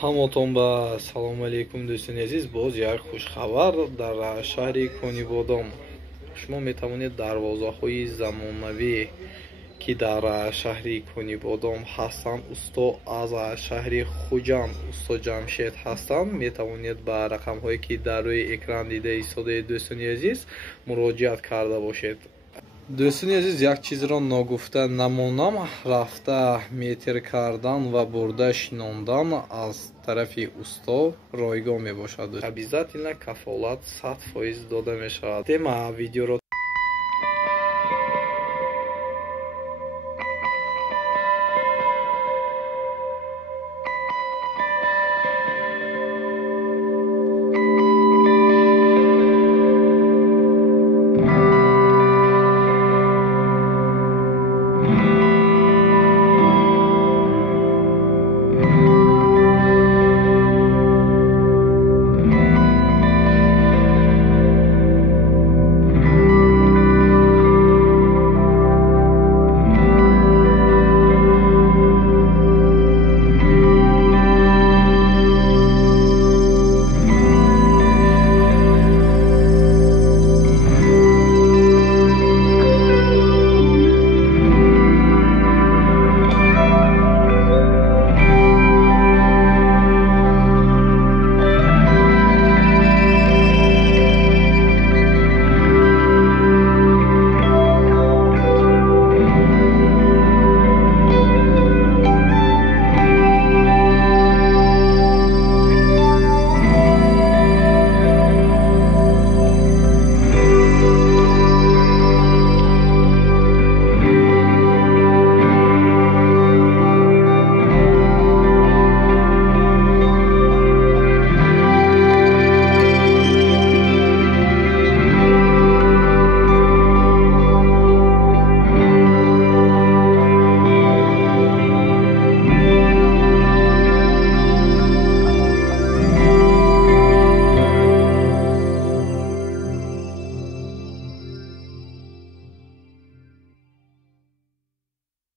ҳаматон ба салому алейкум дӯстони азиз, боз як хушхабар дар шаҳри Конибодом. шумо метавонед дарвозаҳои замонавӣ ки дар шаҳри Конибодом ҳастанд, усто аз шаҳри Хуҷанд усто Ҷамшед ҳастанд, метавонед ба рақамҳое ки дар рӯи экран дида истодаед дӯстони азиз муроҷиат карда бошед. дӯстони азиз, як чизро ногуфта намонам, рафта метр кардан ва бурда шинондан аз тарафи усто ройгоҳ мебошад. обязательно кафолат 100% дода мешавад. тема видеоро